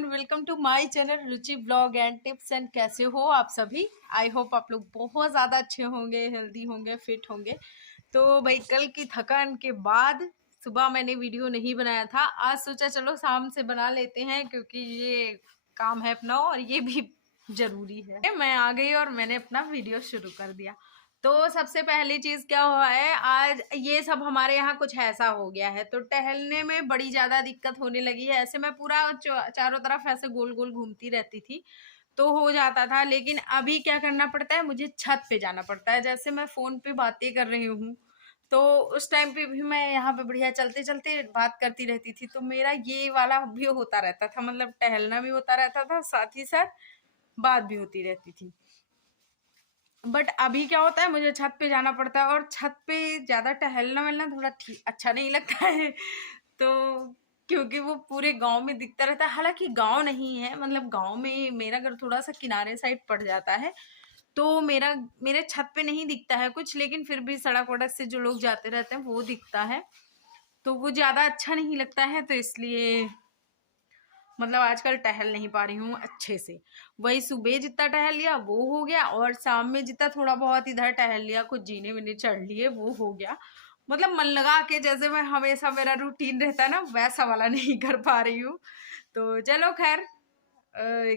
Everyone, welcome to my channel Ruchi blog and tips. And कैसे हो आप सभी? आई होप आप लोग बहुत ज़्यादा अच्छे होंगे, हेल्दी होंगे, फिट होंगे। तो भाई कल की थकान के बाद सुबह मैंने वीडियो नहीं बनाया था। आज सोचा चलो शाम से बना लेते हैं क्योंकि ये काम है अपना और ये भी ज़रूरी है। मैं आ गई और मैंने अपना वीडियो शुरू कर दिया। तो सबसे पहली चीज क्या हुआ है, आज ये सब हमारे यहाँ कुछ ऐसा हो गया है तो टहलने में बड़ी ज्यादा दिक्कत होने लगी है। ऐसे मैं पूरा चारों तरफ ऐसे गोल गोल घूमती रहती थी तो हो जाता था, लेकिन अभी क्या करना पड़ता है, मुझे छत पे जाना पड़ता है। जैसे मैं फोन पे बातें कर रही हूँ तो उस टाइम पे भी मैं यहाँ पे बढ़िया चलते चलते बात करती रहती थी, तो मेरा ये वाला भी होता रहता था, मतलब टहलना भी होता रहता था, साथ ही साथ बात भी होती रहती थी। बट अभी क्या होता है, मुझे छत पे जाना पड़ता है और छत पे ज़्यादा टहलना वहलना थोड़ा ठीक अच्छा नहीं लगता है। तो क्योंकि वो पूरे गांव में दिखता रहता है, हालांकि गांव नहीं है, मतलब गांव में मेरा घर थोड़ा सा किनारे साइड पड़ जाता है तो मेरे छत पे नहीं दिखता है कुछ, लेकिन फिर भी सड़क वड़क से जो लोग जाते रहते हैं वो दिखता है, तो वो ज़्यादा अच्छा नहीं लगता है। तो इसलिए मतलब आजकल टहल नहीं पा रही हूँ अच्छे से। वही सुबह जितना टहल लिया वो हो गया और शाम में जितना थोड़ा बहुत इधर टहल लिया, कुछ जीने वीने चढ़ लिए, वो हो गया। मतलब मन लगा के जैसे मैं हमेशा मेरा रूटीन रहता है ना, वैसा वाला नहीं कर पा रही हूँ। तो चलो खैर,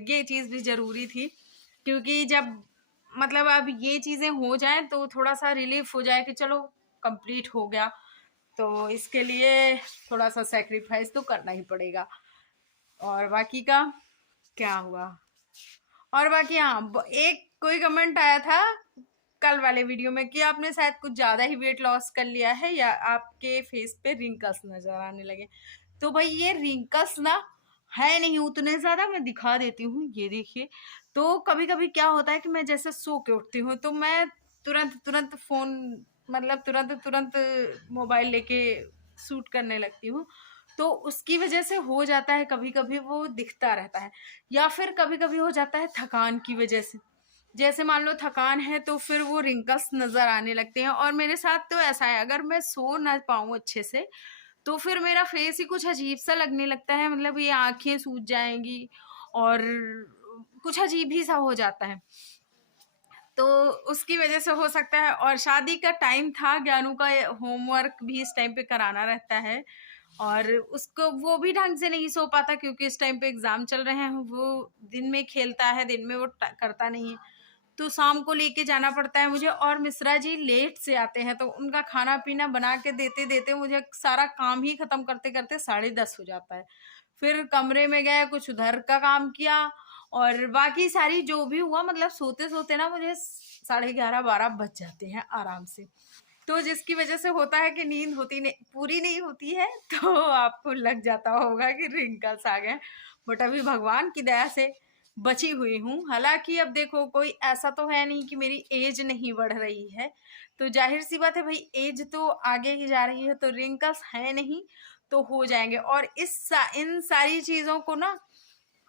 ये चीज़ भी ज़रूरी थी क्योंकि जब मतलब अब ये चीज़ें हो जाएं तो थोड़ा सा रिलीफ हो जाए कि चलो कंप्लीट हो गया। तो इसके लिए थोड़ा सा सेक्रीफाइस तो करना ही पड़ेगा। और बाकी का क्या हुआ, और बाकी हाँ, एक कोई कमेंट आया था कल वाले वीडियो में कि आपने शायद कुछ ज्यादा ही वेट लॉस कर लिया है या आपके फेस पे रिंकल्स नजर आने लगे। तो भाई ये रिंकल्स ना है नहीं उतने ज्यादा, मैं दिखा देती हूँ, ये देखिए। तो कभी कभी क्या होता है कि मैं जैसे सो के उठती हूँ तो मैं तुरंत तुरंत फोन, मतलब तुरंत तुरंत मोबाइल लेके शूट करने लगती हूँ, तो उसकी वजह से हो जाता है, कभी कभी वो दिखता रहता है। या फिर कभी कभी हो जाता है थकान की वजह से, जैसे मान लो थकान है तो फिर वो रिंकल्स नजर आने लगते हैं। और मेरे साथ तो ऐसा है, अगर मैं सो ना पाऊँ अच्छे से तो फिर मेरा फेस ही कुछ अजीब सा लगने लगता है, मतलब ये आंखें सूज जाएंगी और कुछ अजीब ही सा हो जाता है। तो उसकी वजह से हो सकता है। और शादी का टाइम था, ज्ञानू का होमवर्क भी इस टाइम पे कराना रहता है और उसको वो भी ढंग से नहीं सो पाता क्योंकि इस टाइम पे एग्जाम चल रहे हैं। वो दिन में खेलता है, दिन में वो करता नहीं है, तो शाम को लेके जाना पड़ता है मुझे। और मिश्रा जी लेट से आते हैं तो उनका खाना पीना बना के देते देते मुझे सारा काम ही खत्म करते करते 10:30 हो जाता है। फिर कमरे में गए, कुछ उधर का काम किया और बाकी सारी जो भी हुआ, मतलब सोते सोते ना मुझे 11:30-12 बज जाते हैं आराम से। तो जिसकी वजह से होता है कि नींद होती नहीं, पूरी नहीं होती है, तो आपको लग जाता होगा कि रिंकल्स आ गए। बट अभी भगवान की दया से बची हुई हूँ। हालांकि अब देखो, कोई ऐसा तो है नहीं कि मेरी एज नहीं बढ़ रही है, तो जाहिर सी बात है भाई, एज तो आगे ही जा रही है, तो रिंकल्स है नहीं तो हो जाएंगे। और इन सारी चीजों को ना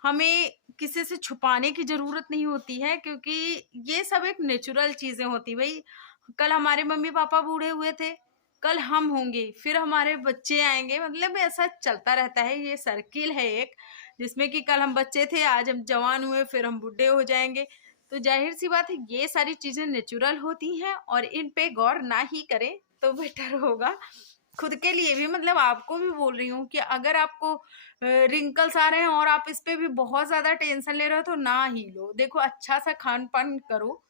हमें किसी से छुपाने की जरूरत नहीं होती है क्योंकि ये सब एक नेचुरल चीजें होती भाई। कल हमारे मम्मी पापा बूढ़े हुए थे, कल हम होंगे, फिर हमारे बच्चे आएंगे, मतलब ऐसा चलता रहता है, ये सर्किल है एक, जिसमें कि कल हम बच्चे थे, आज हम जवान हुए, फिर हम बूढ़े हो जाएंगे। तो जाहिर सी बात है, ये सारी चीजें नेचुरल होती हैं और इन पे गौर ना ही करें तो बेटर होगा। खुद के लिए भी, मतलब आपको भी बोल रही हूँ कि अगर आपको रिंकल्स आ रहे हैं और आप इस पे भी बहुत ज्यादा टेंशन ले रहे हो तो ना ही लो। देखो, अच्छा सा खान पान करो,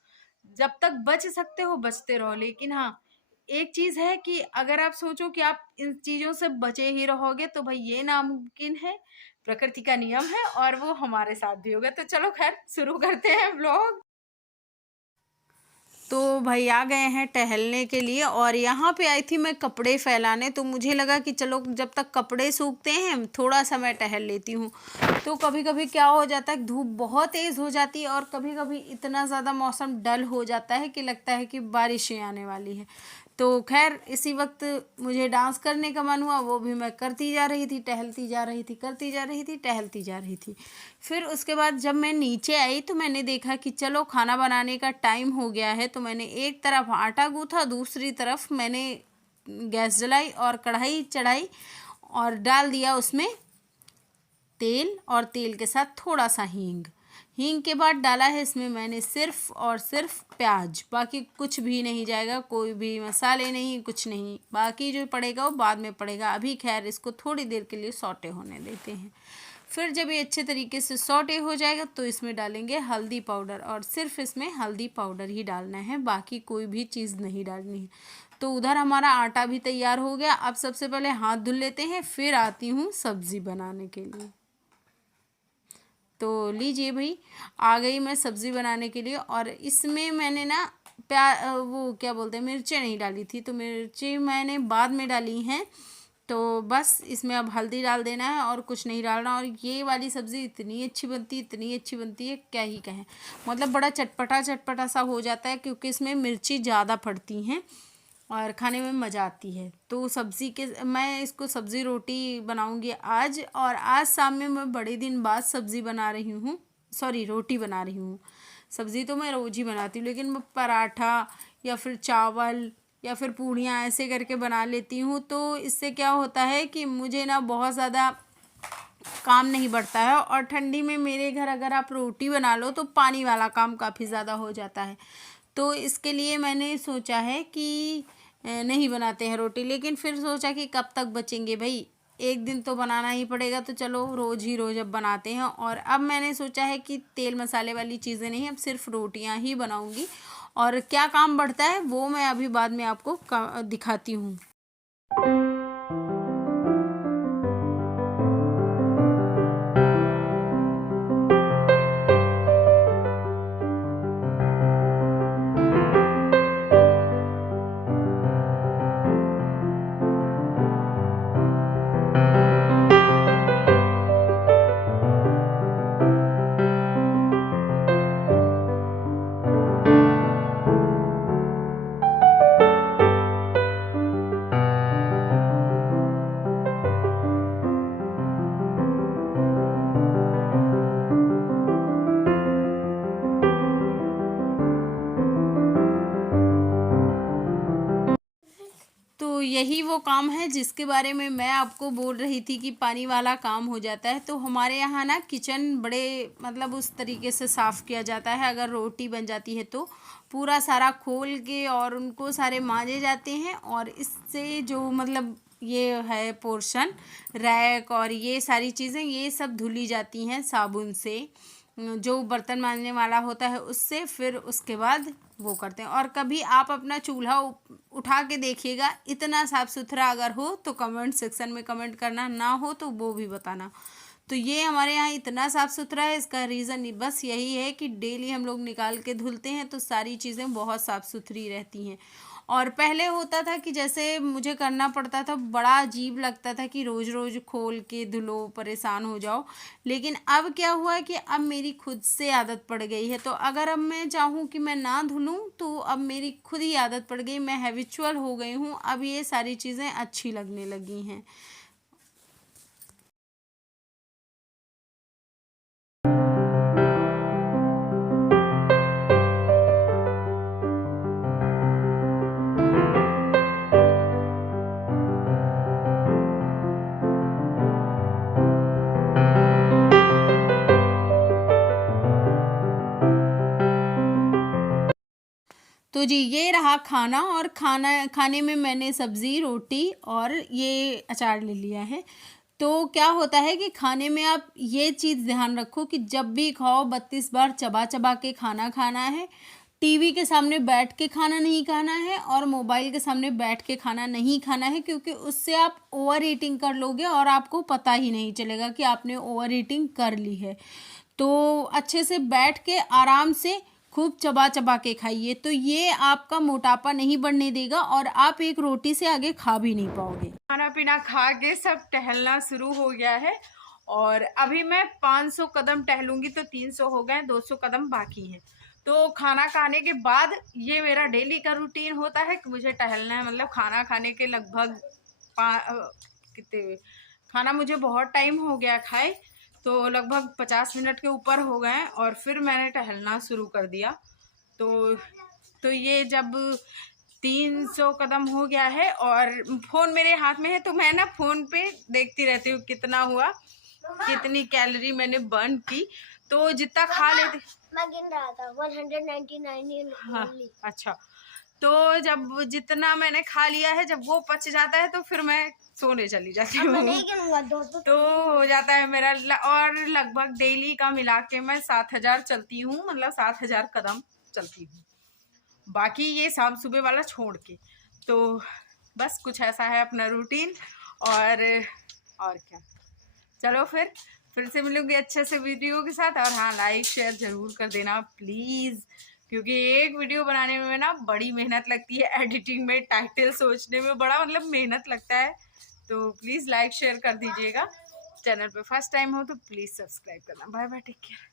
जब तक बच सकते हो बचते रहो। लेकिन हाँ, एक चीज है कि अगर आप सोचो कि आप इन चीजों से बचे ही रहोगे तो भाई ये नामुमकिन है, प्रकृति का नियम है और वो हमारे साथ भी होगा। तो चलो खैर, शुरू करते हैं व्लॉग। तो भाई आ गए हैं टहलने के लिए और यहाँ पे आई थी मैं कपड़े फैलाने, तो मुझे लगा कि चलो जब तक कपड़े सूखते हैं थोड़ा सा मैं टहल लेती हूँ। तो कभी कभी क्या हो जाता है, धूप बहुत तेज़ हो जाती है और कभी कभी इतना ज़्यादा मौसम डल हो जाता है कि लगता है कि बारिशें आने वाली है। तो खैर इसी वक्त मुझे डांस करने का मन हुआ, वो भी मैं करती जा रही थी, टहलती जा रही थी, करती जा रही थी, टहलती जा रही थी। फिर उसके बाद जब मैं नीचे आई तो मैंने देखा कि चलो खाना बनाने का टाइम हो गया है, तो मैंने एक तरफ आटा गूँथा, दूसरी तरफ मैंने गैस जलाई और कढ़ाई चढ़ाई और डाल दिया उसमें तेल और तेल के साथ थोड़ा सा हींग। हींग के बाद डाला है इसमें मैंने सिर्फ और सिर्फ प्याज, बाकी कुछ भी नहीं जाएगा, कोई भी मसाले नहीं, कुछ नहीं। बाकी जो पड़ेगा वो बाद में पड़ेगा। अभी खैर इसको थोड़ी देर के लिए सौटे होने देते हैं। फिर जब ये अच्छे तरीके से सौटे हो जाएगा तो इसमें डालेंगे हल्दी पाउडर, और सिर्फ इसमें हल्दी पाउडर ही डालना है, बाकी कोई भी चीज़ नहीं डालनी है। तो उधर हमारा आटा भी तैयार हो गया। अब सबसे पहले हाथ धुल लेते हैं, फिर आती हूँ सब्ज़ी बनाने के लिए। तो लीजिए भाई, आ गई मैं सब्ज़ी बनाने के लिए। और इसमें मैंने ना वो क्या बोलते हैं, मिर्चें नहीं डाली थी, तो मिर्चें मैंने बाद में डाली हैं। तो बस इसमें अब हल्दी डाल देना है और कुछ नहीं डालना। और ये वाली सब्ज़ी इतनी अच्छी बनती है, इतनी अच्छी बनती है, क्या ही कहें। मतलब बड़ा चटपटा चटपटा सा हो जाता है, क्योंकि इसमें मिर्ची ज़्यादा पड़ती हैं और खाने में मज़ा आती है। तो सब्ज़ी के मैं इसको सब्ज़ी रोटी बनाऊंगी आज। और आज शाम में मैं बड़े दिन बाद सब्ज़ी बना रही हूँ, सॉरी रोटी बना रही हूँ। सब्ज़ी तो मैं रोज़ ही बनाती हूँ, लेकिन मैं पराठा या फिर चावल या फिर पूड़ियाँ ऐसे करके बना लेती हूँ। तो इससे क्या होता है कि मुझे ना बहुत ज़्यादा काम नहीं बढ़ता है। और ठंडी में मेरे घर अगर आप रोटी बना लो तो पानी वाला काम काफ़ी ज़्यादा हो जाता है। तो इसके लिए मैंने सोचा है कि नहीं बनाते हैं रोटी। लेकिन फिर सोचा कि कब तक बचेंगे भाई, एक दिन तो बनाना ही पड़ेगा, तो चलो रोज़ ही रोज़ अब बनाते हैं। और अब मैंने सोचा है कि तेल मसाले वाली चीज़ें नहीं, अब सिर्फ रोटियां ही बनाऊंगी। और क्या काम बढ़ता है वो मैं अभी बाद में आपको दिखाती हूँ। तो यही वो काम है जिसके बारे में मैं आपको बोल रही थी कि पानी वाला काम हो जाता है। तो हमारे यहाँ ना किचन बड़े मतलब उस तरीके से साफ़ किया जाता है। अगर रोटी बन जाती है तो पूरा सारा खोल के और उनको सारे मांजे जाते हैं। और इससे जो मतलब ये है पोर्शन, रैक और ये सारी चीज़ें, ये सब धुली जाती हैं साबुन से, जो बर्तन मांजने वाला होता है उससे। फिर उसके बाद वो करते हैं। और कभी आप अपना चूल्हा उठा के देखिएगा, इतना साफ़ सुथरा अगर हो तो कमेंट सेक्शन में कमेंट करना, ना हो तो वो भी बताना। तो ये हमारे यहाँ इतना साफ़ सुथरा है, इसका रीज़न बस यही है कि डेली हम लोग निकाल के धुलते हैं, तो सारी चीज़ें बहुत साफ़ सुथरी रहती हैं। और पहले होता था कि जैसे मुझे करना पड़ता था, बड़ा अजीब लगता था कि रोज़ रोज़ खोल के धुलो, परेशान हो जाओ। लेकिन अब क्या हुआ है कि अब मेरी खुद से आदत पड़ गई है। तो अगर अब मैं चाहूँ कि मैं ना धुलूँ तो अब मेरी खुद ही आदत पड़ गई, मैं हैबिचुअल हो गई हूँ। अब ये सारी चीज़ें अच्छी लगने लगी हैं। तो जी ये रहा खाना। और खाने में मैंने सब्ज़ी, रोटी और ये अचार ले लिया है। तो क्या होता है कि खाने में आप ये चीज़ ध्यान रखो कि जब भी खाओ 32 बार चबा चबा के खाना खाना है। टीवी के सामने बैठ के खाना नहीं खाना है और मोबाइल के सामने बैठ के खाना नहीं खाना है, क्योंकि उससे आप ओवर ईटिंग कर लोगे और आपको पता ही नहीं चलेगा कि आपने ओवर ईटिंग कर ली है। तो अच्छे से बैठ के आराम से खूब चबा चबा के खाइए, तो ये आपका मोटापा नहीं बढ़ने देगा और आप एक रोटी से आगे खा भी नहीं पाओगे। खाना पीना खा के सब टहलना शुरू हो गया है। और अभी मैं 500 कदम टहलूंगी तो 300 हो गए, 200 कदम बाकी हैं। तो खाना खाने के बाद ये मेरा डेली का रूटीन होता है कि मुझे टहलना है। मतलब खाना खाने के लगभग कितने, खाना मुझे बहुत टाइम हो गया खाए, तो लगभग 50 मिनट के ऊपर हो गए और फिर मैंने टहलना शुरू कर दिया। तो ये जब 300 कदम हो गया है और फ़ोन मेरे हाथ में है, तो मैं ना फ़ोन पे देखती रहती हूँ कितना हुआ। कितनी कैलोरी मैंने बर्न की। तो जितना खा लेते, मैं गिन रहा था 199। हाँ अच्छा, तो जब जितना मैंने खा लिया है जब वो पच जाता है तो फिर मैं सोने चली जाती हूँ। तो हो जाता है मेरा और लगभग डेली का मिला के मैं 7,000 चलती हूँ, मतलब 7,000 कदम चलती हूँ, बाकी ये शाम सुबह वाला छोड़ के। तो बस कुछ ऐसा है अपना रूटीन। और क्या, चलो फिर से मिलूंगी अच्छे से वीडियो के साथ। और हाँ, लाइक शेयर जरूर कर देना प्लीज़, क्योंकि एक वीडियो बनाने में ना बड़ी मेहनत लगती है, एडिटिंग में, टाइटल सोचने में बड़ा मतलब मेहनत लगता है। तो प्लीज़ लाइक शेयर कर दीजिएगा। चैनल पे फर्स्ट टाइम हो तो प्लीज़ सब्सक्राइब करना। Bye bye, take care.